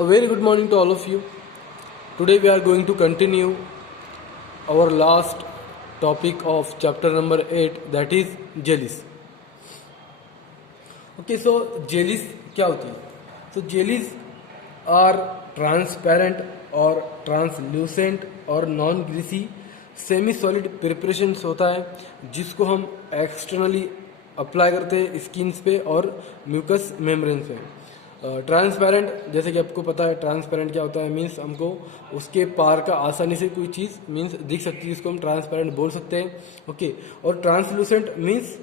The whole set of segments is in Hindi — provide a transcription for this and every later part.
A very good morning to all of you. Today we are going to continue our last topic of chapter number 8, that is jellies. Okay, so jellies क्या होती है? So jellies are transparent or translucent और non greasy semi solid preparations होता है जिसको हम एक्सटर्नली अप्लाई करते हैं स्किन्स पे और म्यूकस मेम्ब्रेन पे. ट्रांसपेरेंट, जैसे कि आपको पता है ट्रांसपेरेंट क्या होता है, मीन्स हमको उसके पार का आसानी से कोई चीज़ मीन्स दिख सकती है, इसको हम ट्रांसपेरेंट बोल सकते हैं. ओके, और ट्रांसलूसेंट मीन्स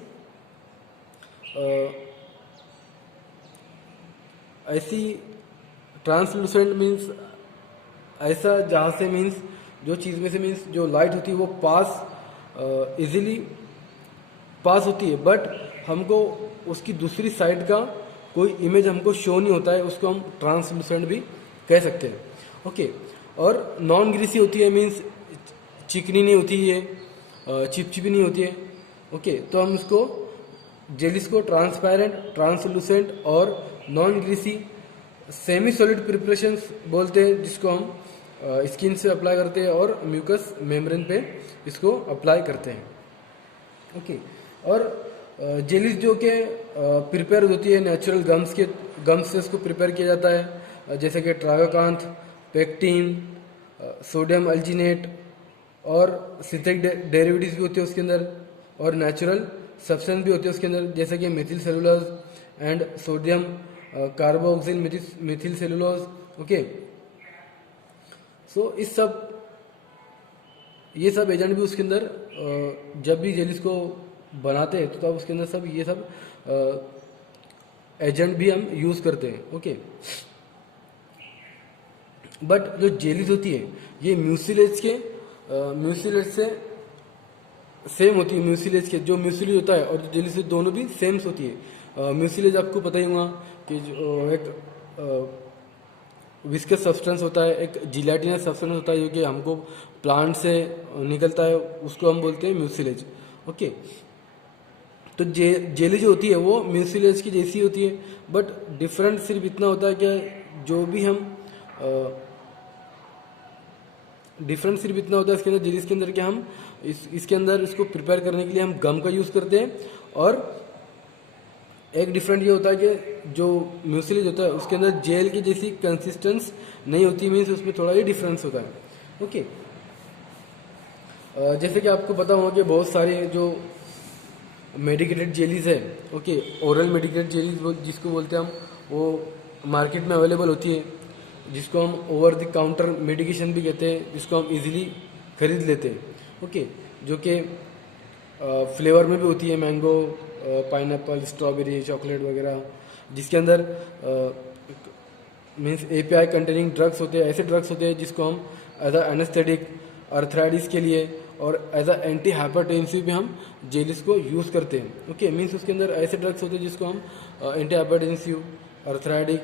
ऐसी ट्रांसलूसेंट मीन्स ऐसा जहाँ से मीन्स जो चीज़ में से मीन्स जो लाइट होती है वो पास इजीली पास होती है, बट हमको उसकी दूसरी साइड का कोई इमेज हमको शो नहीं होता है, उसको हम ट्रांसलूसेंट भी कह सकते हैं. ओके, और नॉन ग्रीसी होती है मीन्स चिकनी नहीं होती है, चिपचिपी नहीं होती है. ओके, तो हम उसको जेलिस को ट्रांसपेरेंट, ट्रांसलूसेंट और non greasy semi solid preparations बोलते हैं, जिसको हम स्किन से अप्लाई करते हैं और म्यूकस मेम्ब्रेन पे इसको अप्लाई करते हैं. ओके, और जेलीज जो कि प्रिपेयर होती है नेचुरल गम्स से उसको प्रिपेयर किया जाता है, जैसे कि ट्रागाकांथ, पेक्टिन, सोडियम अल्जीनेट और सिंथेटिक डेरिवेटिव्स भी होते हैं उसके अंदर, और नेचुरल सब्सटेंस भी होते हैं उसके अंदर, जैसे कि methyl cellulose and sodium carboxyl methyl cellulose. Okay, so ये सब एजेंट भी उसके अंदर जब भी जेलिस को बनाते हैं तो तब उसके अंदर सब ये सब एजेंट भी हम यूज करते हैं. ओके, बट जो जेलिस होती है ये म्यूसिलेज से सेम होती है. म्यूसिलेज के जो म्यूसिलेज होता है और जो जेलिस दोनों भी सेम्स होती है. म्यूसिलेज आपको पता ही होगा कि जो एक विस्कस सब्सटेंस होता है, एक जिलेटिनस सब्सटेंस होता है जो कि हमको प्लांट से निकलता है, उसको हम बोलते हैं म्यूसिलेज. ओके, तो जेली जो होती है वो म्यूसिलेज की जैसी होती है, बट डिफरेंट सिर्फ इतना होता है कि जो भी हम डिफरेंट सिर्फ इतना होता है इसके अंदर जेलीज के अंदर कि हम इसके अंदर इसको प्रिपेयर करने के लिए हम गम का यूज़ करते हैं, और एक डिफरेंट ये होता है कि जो म्यूसिलेज होता है उसके अंदर जेल की जैसी कंसिस्टेंस नहीं होती, मीन्स उसमें थोड़ा ही डिफरेंस होता है. ओके, जैसे कि आपको पता होगा कि बहुत सारे जो मेडिकेटेड जेलीज है, ओके, ओरल मेडिकेटेड जेलीज जिसको बोलते हैं हम, वो मार्केट में अवेलेबल होती है, जिसको हम ओवर द काउंटर मेडिकेशन भी कहते हैं, जिसको हम इजीली खरीद लेते हैं. ओके, जो कि फ्लेवर में भी होती है, मैंगो, पाइनएप्पल, स्ट्रॉबेरी, चॉकलेट वगैरह, जिसके अंदर मीन्स एपीआई कंटेनिंग ड्रग्स होते हैं. ऐसे ड्रग्स होते हैं जिसको हम एज अ एनेस्थेटिक, अर्थराइटिस के लिए और एज अ एंटी हाइपरटेंसिव भी हम जेलिस को यूज़ करते हैं. ओके, मीन्स उसके अंदर ऐसे ड्रग्स होते हैं जिसको हम एंटी हाइपरटेंसिव, अर्थराइटिक,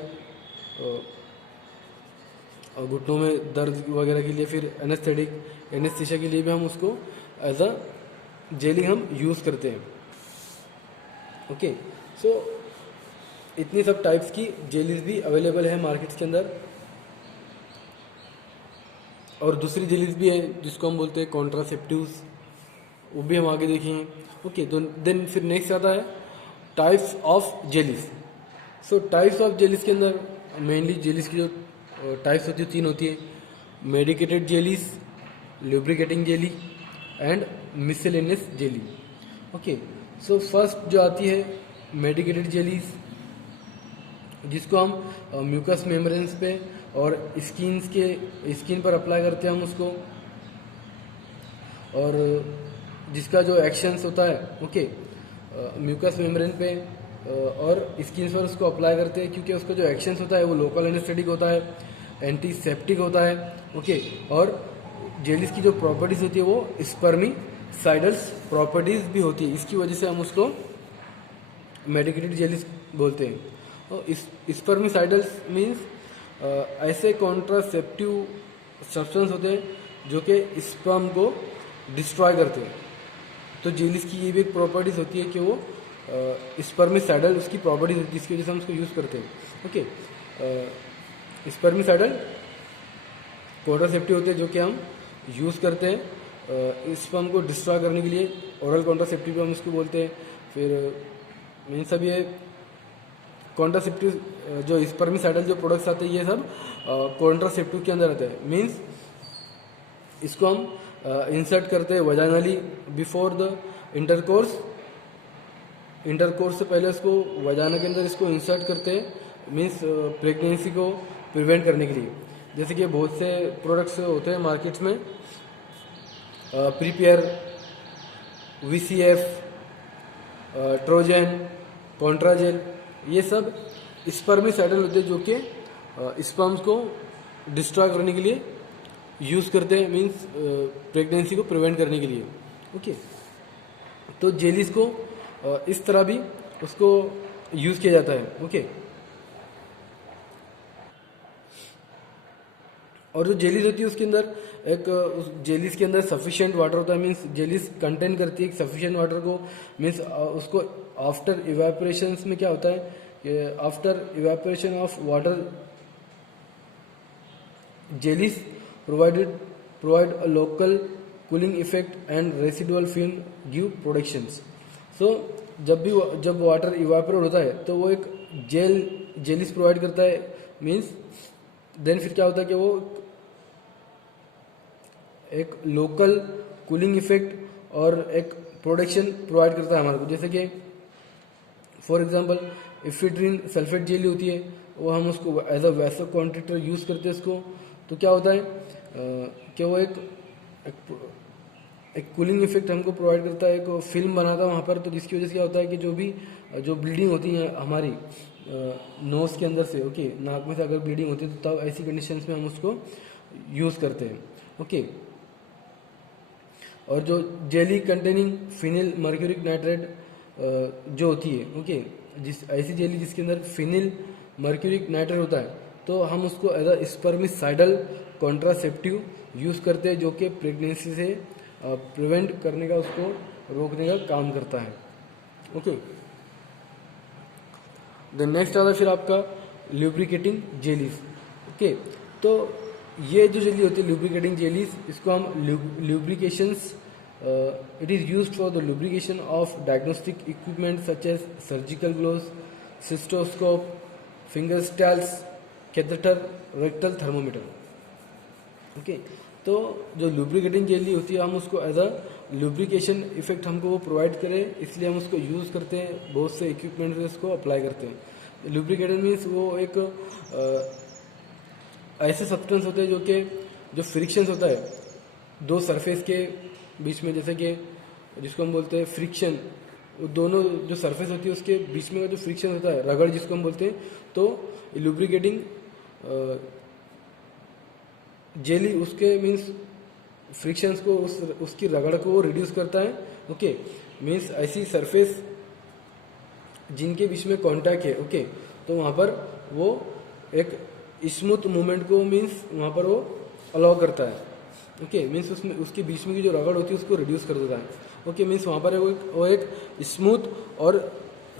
घुटनों में दर्द वगैरह के लिए, फिर एनेस्थेटिक, एनेस्थीसिया के लिए भी हम उसको एज अ जेली हम यूज़ करते हैं. ओके, सो इतनी सब टाइप्स की जेलीज भी अवेलेबल है मार्केट्स के अंदर, और दूसरी जेलीज भी है जिसको हम बोलते हैं कॉन्ट्रासेप्टिव्स, वो भी हम आगे देखेंगे. ओके, तो देन फिर नेक्स्ट आता है types of jellies. So types of jellies के अंदर मेनली जेलीज की जो टाइप्स होती है 3 होती है: medicated jellies, lubricating jelly and miscellaneous jelly. Okay, so first जो आती है मेडिकेटेड जेलीज, जिसको हम म्यूकस मेम्ब्रेन्स पे और स्किन पर अप्लाई करते हैं हम उसको, और जिसका जो एक्शंस होता है, ओके, म्यूकस मेम्ब्रेन पे और स्किन पर उसको अप्लाई करते हैं, क्योंकि उसका जो एक्शंस होता है वो लोकल एनेस्थेटिक होता है, एंटीसेप्टिक होता है. ओके, और जेलिस की जो प्रॉपर्टीज होती है वो स्पर्मिसाइडल्स प्रॉपर्टीज भी होती है, इसकी वजह से हम उसको मेडिकेटेड जेलिस बोलते हैं. और स्पर्मिसाइडल्स मीन्स ऐसे कॉन्ट्रासेप्टिव सब्सटेंस होते हैं जो कि स्पर्म को डिस्ट्रॉय करते हैं. तो जेलिस की ये भी एक प्रॉपर्टीज होती है कि वो स्पर्मिसाइडल उसकी प्रॉपर्टीज होती है, जिसकी वजह से हम उसको यूज़ करते हैं. ओके, स्पर्मिसाइडल कॉन्ट्रासेप्टिव होते हैं जो कि हम यूज़ करते हैं स्पर्म को डिस्ट्रॉय करने के लिए। ओरल कॉन्ट्रासेप्टिव भी हम इसको बोलते हैं। फिर मीन सब ये कॉन्ट्रासेप्टिव जो स्पर्मिसाइडल जो प्रोडक्ट्स आते हैं ये सब कॉन्ट्रासेप्टिव के अंदर आते हैं। मीन्स इसको हम इंसर्ट करते हैं वजाइनली बिफोर द इंटरकोर्स से पहले इसको वजाना के अंदर इसको इंसर्ट करते हैं मीन्स प्रेगनेंसी को प्रिवेंट करने के लिए। जैसे कि बहुत से प्रोडक्ट्स होते हैं मार्केट्स में, प्रीपेयर, VCF, ट्रोजन, कॉन्ट्राजेल, ये सब स्पर्मिसाइडल होते हैं जो कि स्पर्म्स को डिस्ट्रॉय करने के लिए यूज़ करते हैं मीन्स प्रेगनेंसी को प्रिवेंट करने के लिए। ओके, तो जेलीज को इस तरह भी उसको यूज़ किया जाता है। ओके, और जो जेलीज होती है उसके अंदर एक उस जेलीज के अंदर सफिशिएंट वाटर होता है मीन्स जेलीज कंटेन करती है सफिशिएंट वाटर को मीन्स उसको आफ्टर इवेपोरेशन में क्या होता है कि after evaporation of water jellies provide a local cooling effect and residual film give protections। So जब वाटर इवापोरेट होता है तो वो एक जेलीज प्रोवाइड करता है मीन्स देन फिर क्या होता है कि वो एक लोकल कूलिंग इफेक्ट और एक प्रोटेक्शन प्रोवाइड करता है हमारे को। जैसे कि फॉर एग्जांपल इफिड्रिन सल्फेट जेली होती है वो हम उसको एज अ वैसो क्वांटिटर यूज़ करते हैं इसको, तो क्या होता है कि वो एक कूलिंग इफेक्ट हमको प्रोवाइड करता है, एक फिल्म बनाता है वहाँ पर। तो जिसकी वजह से क्या होता है कि जो ब्लीडिंग होती है हमारी नोज के अंदर से, ओके, नाक में से अगर ब्लीडिंग होती है तो तब ऐसी कंडीशंस में हम उसको यूज़ करते हैं। ओके, और जो jelly containing phenyl mercuric nitrate जो होती है, ओके, ऐसी जेली जिसके अंदर फिनिल मर्क्यूरिक नाइट्रेट होता है तो हम उसको as a spermicidal contraceptive use करते हैं जो कि प्रेगनेंसी से प्रिवेंट करने का उसको रोकने का काम करता है। ओके, द नेक्स्ट आता है फिर आपका ल्यूब्रिकेटिंग जेलीज। ओके, तो ये जो जेली होती है ल्यूब्रिकेटिंग जेलीज इसको हम lubrications it is used for the lubrication of diagnostic equipment such as surgical gloves, cystoscope, finger styles, catheter, rectal thermometer. Okay, तो जो लुब्रिकेटिंग जेली होती है हम उसको एज अ लुब्रिकेशन इफेक्ट हमको वो प्रोवाइड करे इसलिए हम उसको यूज़ करते हैं, बहुत से इक्विपमेंट से इसको अप्लाई करते हैं। लुब्रिकेटेंट मीन्स वो एक ऐसे सब्सटेंस होते हैं जो फ्रिक्शंस होता है दो सरफेस के बीच में, जैसे कि जिसको हम बोलते हैं फ्रिक्शन, दोनों जो सरफेस होती है उसके बीच में का जो फ्रिक्शन होता है, रगड़ जिसको हम बोलते हैं, तो लुब्रिकेटिंग जेली उसके मीन्स फ्रिक्शंस को उसकी रगड़ को वो रिड्यूस करता है। ओके, मीन्स ऐसी सरफेस जिनके बीच में कांटेक्ट है, ओके, तो वहाँ पर वो एक स्मूथ मूवमेंट को मीन्स वहाँ पर वो अलाउ करता है। ओके, मीन्स उसमें उसके बीच में की जो रगड़ होती है उसको रिड्यूस कर देता है। ओके, मीन्स वहाँ पर वो एक स्मूथ और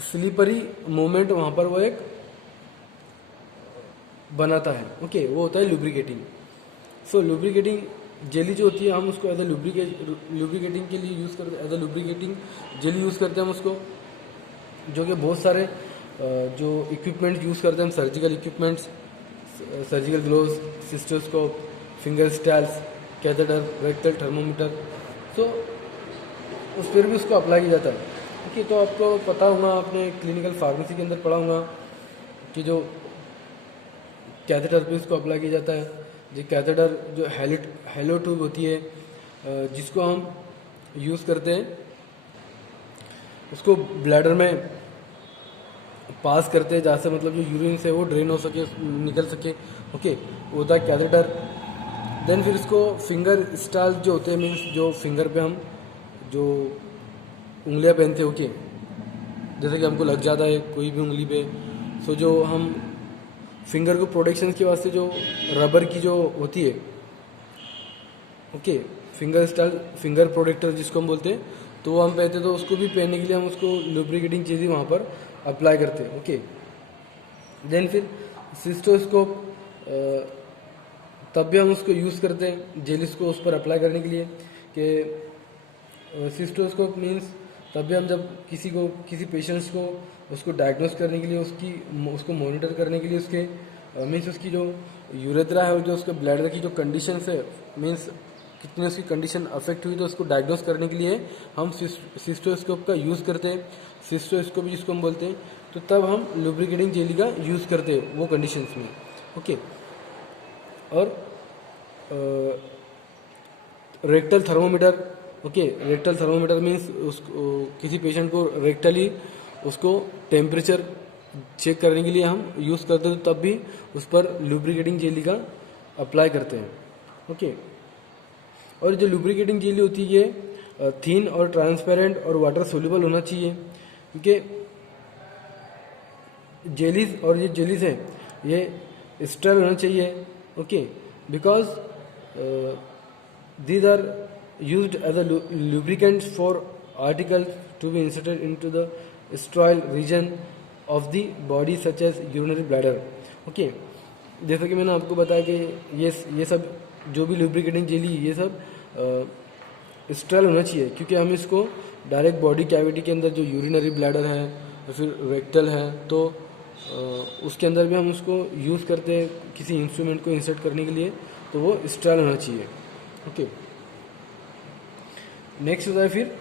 स्लिपरी मूवमेंट वहाँ पर वो एक बनाता है। ओके, वो होता है लुब्रिकेटिंग। सो लुब्रिकेटिंग जेली जो होती है हम उसको एज अ लुब्रिकेटिंग के लिए यूज़ करते हैं, as a lubricating jelly use करते हैं हम उसको, जो कि बहुत सारे जो इक्विपमेंट यूज़ करते हैं हम, surgical equipments, surgical gloves, cystoscope, finger styles, catheter, rectal thermometer, तो उस पर भी उसको अप्लाई किया जाता है। ओके, तो आपको पता होगा, आपने क्लिनिकल फार्मेसी के अंदर पढ़ा होगा कि जो कैथेटर पे उसको अप्लाई किया जाता है। जो कैथेटर जो हेलो ट्यूब होती है जिसको हम यूज़ करते हैं, उसको ब्लैडर में पास करते हैं जहाँ से मतलब जो यूरिन से वो ड्रेन हो सके, निकल सके। ओके, वो होता है कैथेटर। देन फिर इसको फिंगर स्टाइल जो होते हैं, मीन्स जो फिंगर पे हम जो उंगलियां पहनते हैं, ओके, जैसे कि हमको लग जाता है कोई भी उंगली पे, सो जो हम फिंगर को प्रोटेक्शन के वास्ते जो रबर की जो होती है, okay, finger style finger protector जिसको हम बोलते हैं, तो वो हम पहनते हैं, तो उसको भी पहनने के लिए हम उसको लुब्रिकेटिंग चीज़ें वहाँ पर अप्लाई करते हैं। ओके, देन फिर सिस्टोस्कोप तब भी हम उसको यूज़ करते हैं जेलिस को उस पर अप्लाई करने के लिए कि सिस्टोस्कोप मीन्स तब भी हम जब किसी पेशेंट्स को उसको डायग्नोस करने के लिए उसको मॉनिटर करने के लिए उसके मीन्स उसकी जो यूरेथ्रा है और जो उसके ब्लैडर की जो कंडीशन है मीन्स कितनी उसकी कंडीशन अफेक्ट हुई तो उसको डायग्नोस करने के लिए हम सिस्टोस्कोप का यूज़ करते हैं, सिस्टोस्कोप जिसको हम बोलते हैं। तो तब हम लुब्रिकेटिंग जेली का यूज़ करते हैं वो कंडीशंस में। ओके, और rectal thermometer. Okay, rectal thermometer means उसको किसी पेशेंट को रेक्टली उसको टेम्परेचर चेक करने के लिए हम यूज़ करते हैं, तो तब भी उस पर लुब्रिकेटिंग जेली का अप्लाई करते हैं। ओके, और जो लुब्रिकेटिंग जेली होती है ये थिन और ट्रांसपेरेंट और वाटर सोल्यूबल होना चाहिए, क्योंकि जेलीज और ये जेलीज है ये स्टेराइल होना चाहिए। Okay, because these are used as a lubricants for articles to be inserted into the sterile region of the body such as urinary bladder. Okay, जैसा कि मैंने आपको बताया कि ये सब जो भी लुब्रिकेटिंग जेली ये सब स्टेराइल होना चाहिए, क्योंकि हम इसको डायरेक्ट बॉडी कैविटी के अंदर जो यूरिनरी ब्लैडर है या फिर रेक्टल है तो उसके अंदर भी हम उसको यूज़ करते हैं किसी इंस्ट्रूमेंट को इंसर्ट करने के लिए, तो वो स्टेराइल होना चाहिए। ओके, नेक्स्ट होता है फिर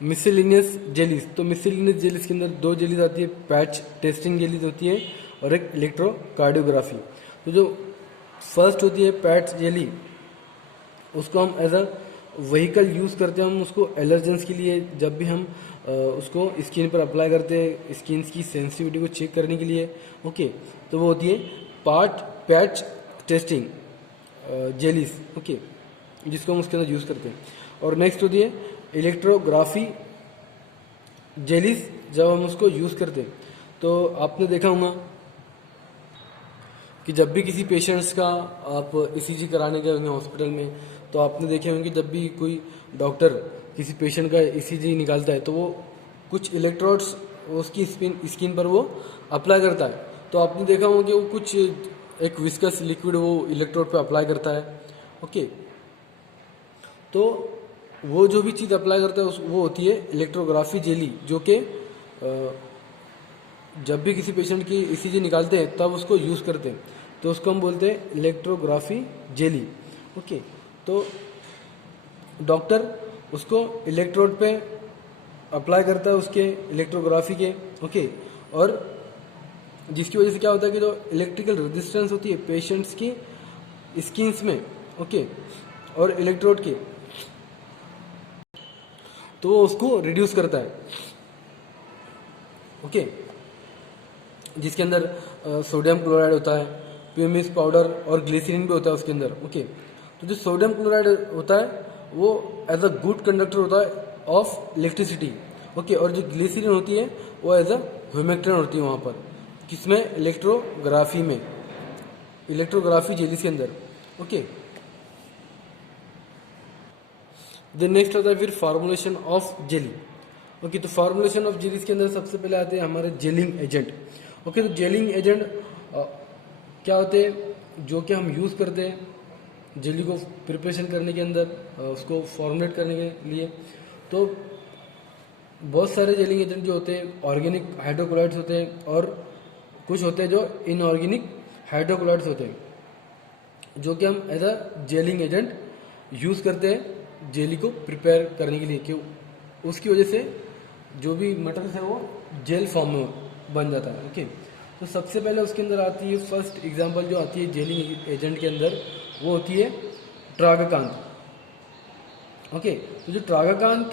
मिसलिनियस जेलीज। तो मिसलिनियस जेलीज के अंदर दो जेलीज आती है, पैच टेस्टिंग जेलीज होती है और एक इलेक्ट्रोकार्डियोग्राफी। तो जो फर्स्ट होती है पैच जेली, उसको हम एज अ व्हीकल यूज़ करते हैं हम उसको एलर्जेंस के लिए, जब भी हम उसको स्किन पर अप्लाई करते हैं स्किन की सेंसिटिविटी को चेक करने के लिए। ओके, तो वो होती है पैच टेस्टिंग जेलीज। ओके, जिसको हम उसके अंदर यूज़ करते हैं। और नेक्स्ट होती है इलेक्ट्रोग्राफी जेलीज। जब हम उसको यूज़ करते हैं तो आपने देखा होगा कि जब भी किसी पेशेंट्स का आप ईसीजी कराने गए होंगे हॉस्पिटल में, तो आपने देखे होंगे जब भी कोई डॉक्टर किसी पेशेंट का ईसीजी निकालता है तो वो कुछ इलेक्ट्रोड्स उसकी स्किन पर वो अप्लाई करता है। तो आपने देखा होगा कि वो कुछ एक विस्कस लिक्विड वो इलेक्ट्रोड पे अप्लाई करता है। ओके, तो वो जो भी चीज़ अप्लाई करता है वो होती है इलेक्ट्रोग्राफी जेली, जो कि जब भी किसी पेशेंट की ईसीजी निकालते हैं तब उसको यूज़ करते हैं, तो उसको हम बोलते हैं इलेक्ट्रोग्राफी जेली। ओके, तो डॉक्टर उसको इलेक्ट्रोड पे अप्लाई करता है उसके इलेक्ट्रोग्राफी के। ओके, और जिसकी वजह से क्या होता है कि जो इलेक्ट्रिकल रेजिस्टेंस होती है पेशेंट्स की स्किन्स में, ओके, और इलेक्ट्रोड की, तो वो उसको रिड्यूस करता है। ओके, जिसके अंदर सोडियम क्लोराइड होता है, पीएमएस पाउडर और ग्लिसरीन भी होता है उसके अंदर। ओके, तो जो सोडियम क्लोराइड होता है वो एज अ गुड कंडक्टर होता है ऑफ इलेक्ट्रिसिटी। ओके, और जो ग्लिसरीन होती है वो एज अ ह्यूमेक्ट्रन होती है वहाँ पर, किसमें, इलेक्ट्रोग्राफी में, इलेक्ट्रोग्राफी जेलीज के अंदर। ओके, देन नेक्स्ट आता है फिर फॉर्मुलेशन ऑफ जेली। ओके, तो फॉर्मुलेशन ऑफ जेलीज के अंदर सबसे पहले आते हैं हमारे जेलिंग एजेंट। ओके, तो जेलिंग एजेंट क्या होते हैं जो कि हम यूज़ करते हैं जेली को प्रिपरेशन करने के अंदर, उसको फॉर्मुलेट करने के लिए। तो बहुत सारे जेलिंग एजेंट जो होते हैं ऑर्गेनिक हाइड्रोक्लोराइड्स होते हैं और कुछ होते हैं जो इनऑर्गेनिक हाइड्रोक्लोराइड्स होते हैं, जो कि हम as a gelling agent use करते हैं जेली को प्रिपेयर करने के लिए, कि उसकी वजह से जो भी मटेरियल है वो जेल फॉर्म में बन जाता है। ओके, तो सबसे पहले उसके अंदर आती है फर्स्ट एग्जांपल जो आती है जेलिंग एजेंट के अंदर, वो होती है ट्रागाकांत। ओके, तो जो ट्रागाकांत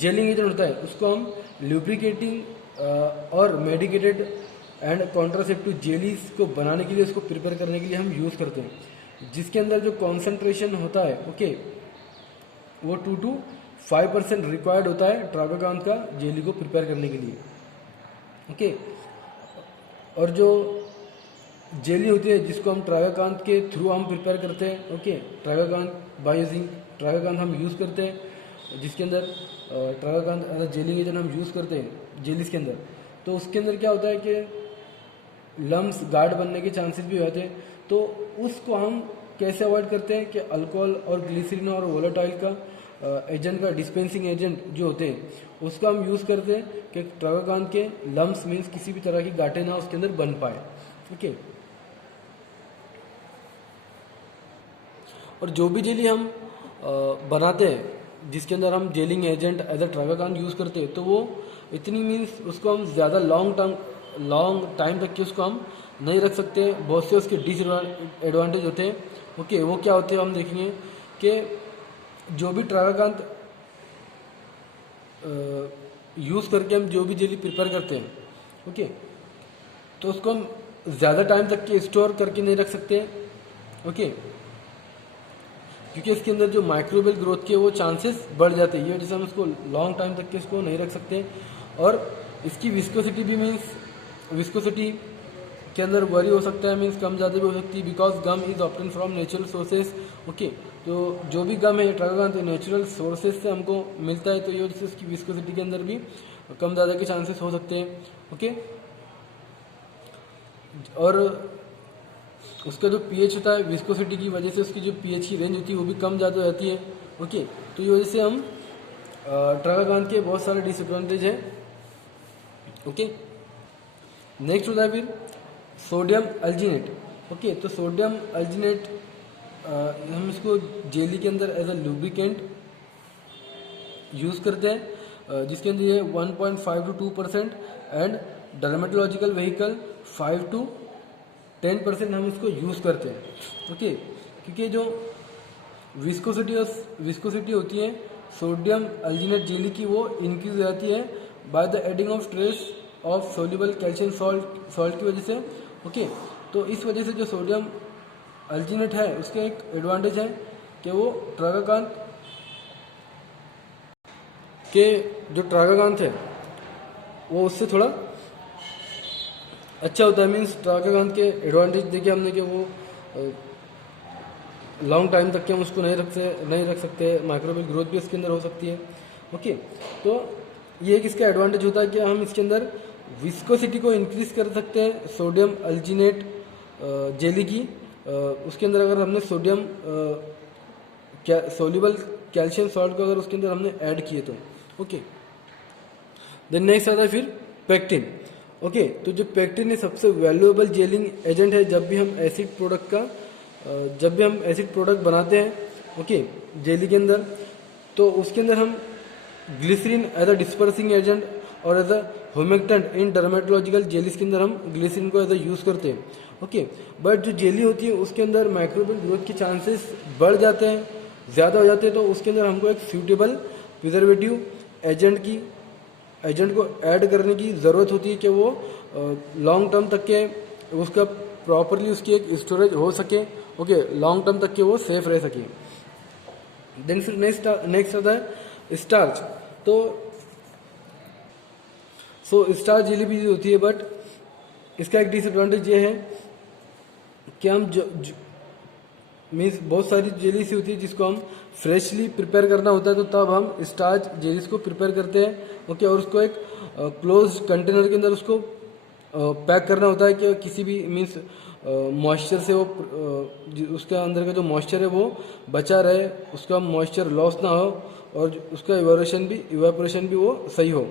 जेलिंग एजेंट होता है उसको हम ल्यूब्रिकेटिंग और मेडिकेटेड एंड कॉन्ट्रासेप्टिव जेलीज को बनाने के लिए, उसको प्रिपेयर करने के लिए हम यूज़ करते हैं, जिसके अंदर जो कॉन्सेंट्रेशन होता है, ओके, वो 2 to 5% रिक्वायर्ड होता है ट्रागाकांत का जेली को प्रिपेयर करने के लिए। ओके, और जो जेली होती है जिसको हम ट्रागाकांत के थ्रू हम प्रिपेयर करते हैं, ओके, ट्रागाकांत बाय यूजिंग ट्रागाकांत हम यूज़ करते हैं, जिसके अंदर ट्रागाकांत जेलिंग एजेंट हम यूज़ करते हैं जेलीज के अंदर। तो उसके अंदर क्या होता है कि लम्स गार्ड बनने के चांसेस भी होते हैं। तो उसको हम कैसे अवॉइड करते हैं कि अल्कोहल और ग्लिसरीन और वोलेटाइल का एजेंट का डिस्पेंसिंग एजेंट जो होते हैं उसका हम यूज़ करते हैं कि ट्रागाकांत के लम्स मीन्स किसी भी तरह की गांठें ना उसके अंदर बन पाए। ओके, और जो भी जेली हम बनाते हैं जिसके अंदर हम gelling agent as a tragacanth use करते हैं तो वो इतनी मीन्स उसको हम ज़्यादा लॉन्ग टाइम तक के उसको हम नहीं रख सकते। बहुत से उसके डिसएडवांटेज होते हैं। ओके, वो क्या होते हैं हम देखेंगे कि जो भी ट्रागाकांत यूज़ करके हम जो भी जेली प्रिपेयर करते हैं, ओके, तो उसको हम ज़्यादा टाइम तक के स्टोर करके नहीं रख सकते। ओके, क्योंकि इसके अंदर जो माइक्रोबियल ग्रोथ के वो चांसेस बढ़ जाते हैं, ये वजह से हम इसको लॉन्ग टाइम तक के इसको नहीं रख सकते। और इसकी विस्कोसिटी भी मीन्स विस्कोसिटी के अंदर वरी हो सकता है, मीन्स कम ज़्यादा भी हो सकती है, because gum is obtained from natural sources. Okay, तो जो भी गम है ट्रागाकांत नेचुरल सोर्सेज से हमको मिलता है, तो ये वजह से उसकी विस्कोसिटी के अंदर भी कम ज़्यादा के चांसेस हो सकते हैं। ओके, और उसका जो पीएच होता है विस्कोसिटी की वजह से उसकी जो पीएच की रेंज होती है वो भी कम ज़्यादा रहती है। ओके, तो ये वजह से हम ट्रागाकांत के बहुत सारे डिसएडवांटेज हैं। ओके, नेक्स्ट होता है फिर सोडियम अल्जीनेट। ओके, तो सोडियम अल्जीनेट हम इसको जेली के अंदर एज अ लुब्रिकेंट यूज़ करते हैं, जिसके अंदर ये 1.5 to 2% and dermatological vehicle 5 to 10% हम इसको यूज़ करते हैं। ओके, क्योंकि जो विस्कोसिटी होती है सोडियम अल्जीनेट जेली की वो इंक्रीज हो जाती है by the adding of trace of soluble calcium salt की वजह से। ओके, तो इस वजह से जो सोडियम अल्जीनेट है उसका एक एडवांटेज है कि वो ट्रागाकांत है वो उससे थोड़ा अच्छा होता है। मीन्स ट्रागाकांत के एडवांटेज देखे हमने कि वो लॉन्ग टाइम तक के हम उसको नहीं रख सकते, माइक्रोबियल ग्रोथ भी इसके अंदर हो सकती है। ओके, तो ये एक इसका एडवांटेज होता है कि हम इसके अंदर विस्कोसिटी को इंक्रीज कर सकते हैं सोडियम अल्जीनेट जेली की। उसके अंदर अगर हमने सोडियम सोल्यूबल कैल्शियम सॉल्ट को अगर उसके अंदर हमने ऐड किए तो। ओके, देन नेक्स्ट आता है फिर पेक्टिन। ओके, तो जो पेक्टिन है सबसे वैल्यूएबल जेलिंग एजेंट है जब भी हम एसिड प्रोडक्ट बनाते हैं। ओके, जेली के अंदर तो उसके अंदर हम glycerine as a dispersing agent और as a humectant in dermatological jellies के अंदर हम ग्लिसरीन को एज अ यूज़ करते हैं। ओके, बट जो जेली होती है उसके अंदर माइक्रोबियल ग्रोथ के चांसेस बढ़ जाते हैं, ज़्यादा हो जाते हैं, तो उसके अंदर हमको एक सूटेबल प्रिजर्वेटिव एजेंट को ऐड करने की ज़रूरत होती है कि वो लॉन्ग टर्म तक के उसका प्रॉपरली उसकी एक स्टोरेज हो सके। ओके, लॉन्ग टर्म तक के वो सेफ रह सके। देन फिर नेक्स्ट आता है स्टार्च। तो स्टार्च जेली भी होती है, बट इसका एक डिसएडवांटेज ये है कि हम मीन्स बहुत सारी जेलीस होती है जिसको हम फ्रेशली प्रिपेयर करना होता है, तो तब हम स्टार्च जेलीस को प्रिपेयर करते हैं। ओके, और उसको एक क्लोज कंटेनर के अंदर उसको पैक करना होता है कि किसी भी मीन्स मॉइस्चर से वो उसके अंदर का जो मॉइस्चर है वो बचा रहे, उसका मॉइस्चर लॉस ना हो और उसका इवेपोरेशन भी वो सही हो।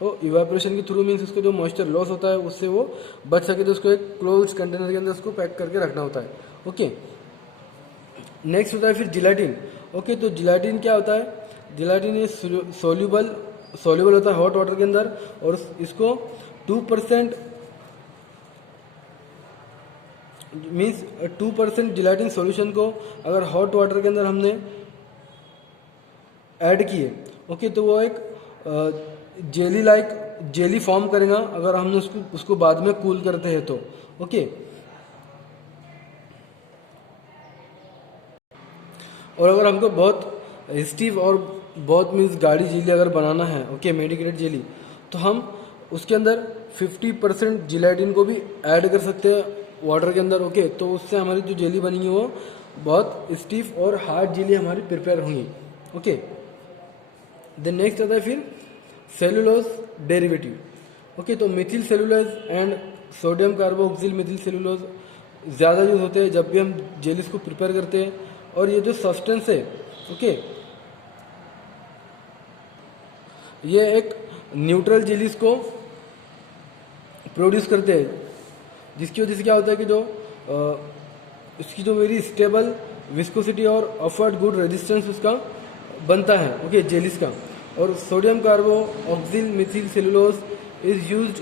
तो इवेपोरेशन के थ्रू मीन्स उसका जो मॉइस्चर लॉस होता है उससे वो बच सके, तो उसको एक क्लोज कंटेनर के अंदर उसको पैक करके रखना होता है। ओके, नेक्स्ट होता है फिर जिलेटिन। ओके, तो जिलेटिन क्या होता है? जिलेटिन ये सोल्यूबल होता है हॉट वाटर के अंदर, और इसको 2% मीन्स 2% जिलेटिन सॉल्यूशन को अगर हॉट वाटर के अंदर हमने ऐड किए, ओके, तो वो एक जेली फॉर्म करेगा अगर हमने उसको बाद में कूल करते हैं तो। ओके, और अगर हमको बहुत स्टीव और बहुत मीन्स गाढ़ी जेली अगर बनाना है, ओके, मेडिकेटेड जेली, तो हम उसके अंदर 50% जिलेटिन को भी ऐड कर सकते हैं वाटर के अंदर। ओके, तो उससे हमारी जो जेली बनेगी वो बहुत स्टीफ और हार्ड जेली हमारी प्रिपेयर होंगी। ओके, देन नेक्स्ट आता है फिर सेलुलोज डेरिवेटिव। ओके, तो Mithil cellulose and sodium carboxyl methyl cellulose ज़्यादा यूज होते हैं जब भी हम जेलीज को प्रिपेयर करते हैं। और ये जो सब्सटेंस है, ओके, ये एक न्यूट्रल जेलीज को प्रोड्यूस करते हैं, जिसकी वजह से क्या होता है कि जो इसकी जो वेरी स्टेबल विस्कोसिटी और अफर्ड गुड रेजिस्टेंस उसका बनता है, ओके, जेलीज का। और sodium carboxyl methyl cellulose is used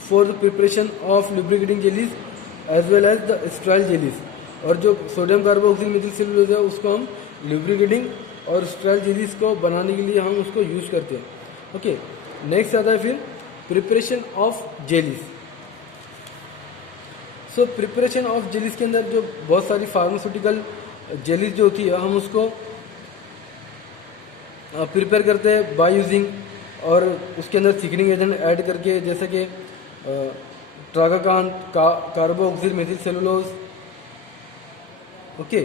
for the preparation of lubricating jellies as well as the sterile jellies. और जो sodium carboxyl methyl cellulose है उसको हम लुब्रिकेटिंग और स्ट्राइल जेलीज को बनाने के लिए हम उसको यूज करते हैं। ओके, नेक्स्ट आता है फिर preparation of jellies. So preparation of jellies के अंदर जो बहुत सारी फार्मास्यूटिकल जेलीज जो होती है हम उसको प्रिपेयर करते हैं बाय यूजिंग, और उसके अंदर थिकनिंग एजेंट ऐड करके, जैसे कि ट्रागाकान, कार्बोक्सिल मेथिल सेलुलोज, ओके,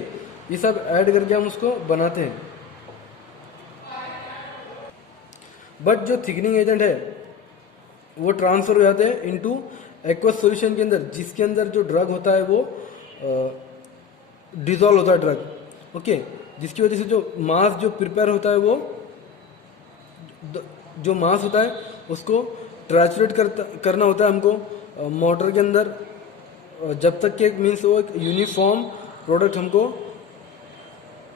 ये सब ऐड करके हम उसको बनाते हैं। बट जो थिकनिंग एजेंट है वो ट्रांसफर हो जाते हैं इनटू एक्वस सॉल्यूशन के अंदर, जिसके अंदर जो ड्रग होता है वो डिजोल्व होता है ड्रग, ओके, जिसकी वजह से जो मास जो प्रिपेयर होता है वो जो मास होता है उसको ट्रैचुरेट करना होता है हमको मोटर के अंदर, जब तक कि मीन्स वो एक यूनिफॉर्म प्रोडक्ट हमको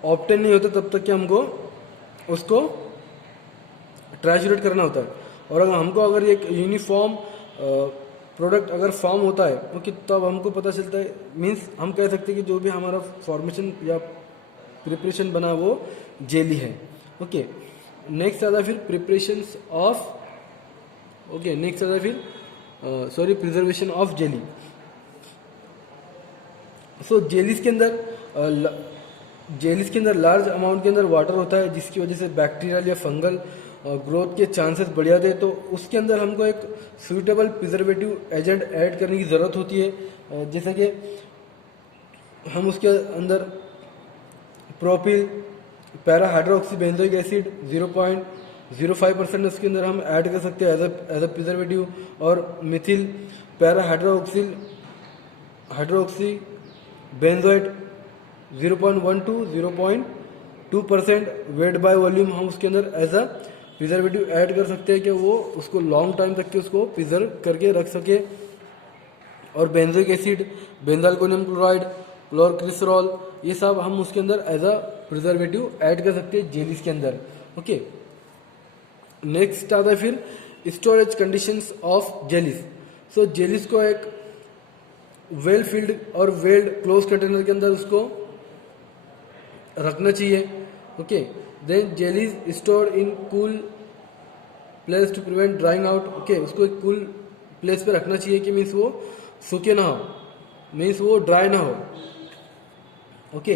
ऑब्टेन नहीं होता तब तक कि हमको उसको ट्रैचुरेट करना होता है। और अगर हमको अगर एक यूनिफॉर्म प्रोडक्ट अगर फॉर्म होता है, ओके, तब हमको पता चलता है, मीन्स हम कह सकते हैं कि जो भी हमारा फॉर्मेशन या प्रिपरेशन बना वो जेली है। ओके, नेक्स्ट आता है फिर प्रिपरेशन ऑफ, ओके, नेक्स्ट आता है फिर preservation of jelly. So jellies के अंदर लार्ज अमाउंट के अंदर वाटर होता है, जिसकी वजह से बैक्टीरियल या फंगल ग्रोथ के चांसेस बढ़ जाते हैं। तो उसके अंदर हमको एक सुइटेबल प्रिजर्वेटिव एजेंट ऐड करने की ज़रूरत होती है, जैसे कि हम उसके अंदर propyl para hydroxy benzoic acid 0.05% उसके अंदर हम ऐड कर सकते हैं एज अ प्रिजर्वेटिव, और Mithil para hydroxy benzoate 0.1 to 0.2% weight by volume हम उसके अंदर एज अ प्रिजर्वेटिव ऐड कर सकते हैं कि वो उसको लॉन्ग टाइम तक के उसको प्रिजर्व करके रख सके। और बेंजोइक एसिड, बेंजाल्कोनियम क्लोराइड, क्लोरक्रिसरॉल, ये सब हम उसके अंदर एज अ प्रिजर्वेटिव ऐड कर सकते हैं जेलीज के अंदर। ओके, नेक्स्ट आता है फिर storage conditions of jellies. So jellies को एक वेल फिल्ड और वेल्ड क्लोज कंटेनर के अंदर उसको रखना चाहिए। Okay, then jellies stored in cool place to prevent drying out. Okay, उसको एक कूल प्लेस पे रखना चाहिए कि मीन्स वो सूखे ना हो, मीन्स वो ड्राई ना हो। ओके,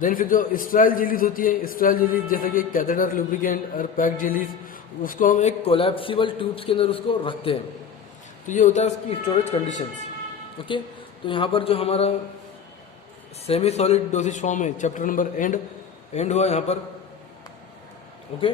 देन फिर जो स्ट्राइल जेलीज होती है, स्ट्राइल जेलीज जैसे कि कैथेटर लुब्रिकेंट और पैक जेलीज, उसको हम एक कोलैप्सिबल ट्यूब्स के अंदर उसको रखते हैं। तो ये होता है उसकी स्टोरेज कंडीशंस। ओके, तो यहाँ पर जो हमारा सेमी सॉलिड डोसेज फॉर्म है, चैप्टर नंबर एंड हुआ यहाँ पर। ओके।